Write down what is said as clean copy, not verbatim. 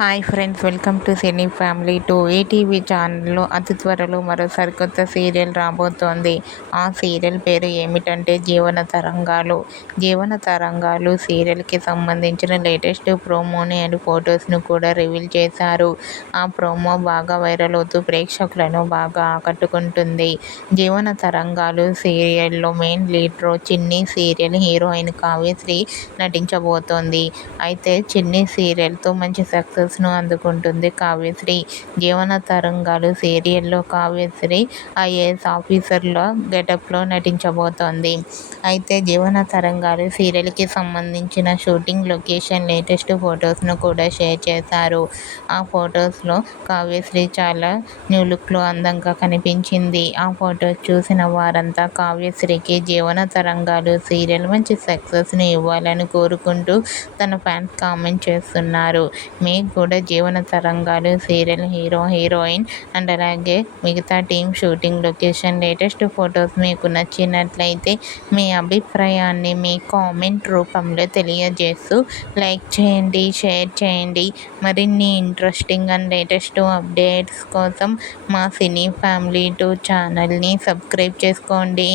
Hi friends, welcome to cine family 2. ETV ఛానల్లో అతి త్వరలో మరో సరికొత్త సీరియల్ రాబోతోంది. ఆ సీరియల్ పేరు ఏమిటంటే జీవన తరంగాలు. జీవన తరంగాలు సీరియల్కి సంబంధించిన లేటెస్ట్ ప్రోమోని అండ్ ఫొటోస్ను కూడా రివీల్ చేశారు. ఆ ప్రోమో బాగా వైరల్ అవుతూ ప్రేక్షకులను బాగా ఆకట్టుకుంటుంది. జీవన తరంగాలు సీరియల్లో మెయిన్ లీడ్ రోల్ చిన్ని సీరియల్ హీరోయిన్ కావ్యశ్రీ నటించబోతోంది. అయితే చిన్ని సీరియల్తో మంచి సక్సెస్ను అందుకుంటుంది కావ్యశ్రీ. జీవన తరంగాలు సీరియల్లో కావ్యశ్రీ ఐఏఎస్ ఆఫీసర్ల గెటప్లో నటించబోతోంది. అయితే జీవన తరంగాలు సీరియల్కి సంబంధించిన షూటింగ్ లొకేషన్ లేటెస్ట్ ఫొటోస్ను కూడా షేర్ చేశారు. ఆ ఫొటోస్లో కావ్యశ్రీ చాలా న్యూ లుక్లో అందంగా కనిపించింది. ఆ ఫొటోస్ చూసిన వారంతా కావ్యశ్రీకి జీవన తరంగాలు సీరియల్ మంచి సక్సెస్ను ఇవ్వాలని కోరుకుంటూ తన ఫ్యాన్స్ కామెంట్ చేస్తున్నారు. మీకు కూడా జీవన తరంగాలు సీరియల్ హీరో, హీరోయిన్ అండ్ అలాగే మిగతా team shooting location latest photos మీకు నచ్చినట్లయితే మీ అభిప్రాయాన్ని మీ కామెంట్ రూపంలో తెలియజేస్తూ లైక్ చేయండి, షేర్ చేయండి. మరిన్ని ఇంట్రెస్టింగ్ అండ్ లేటెస్ట్ అప్డేట్స్ కోసం మా సినీ ఫ్యామిలీ 2 ఛానల్ని సబ్స్క్రైబ్ చేసుకోండి.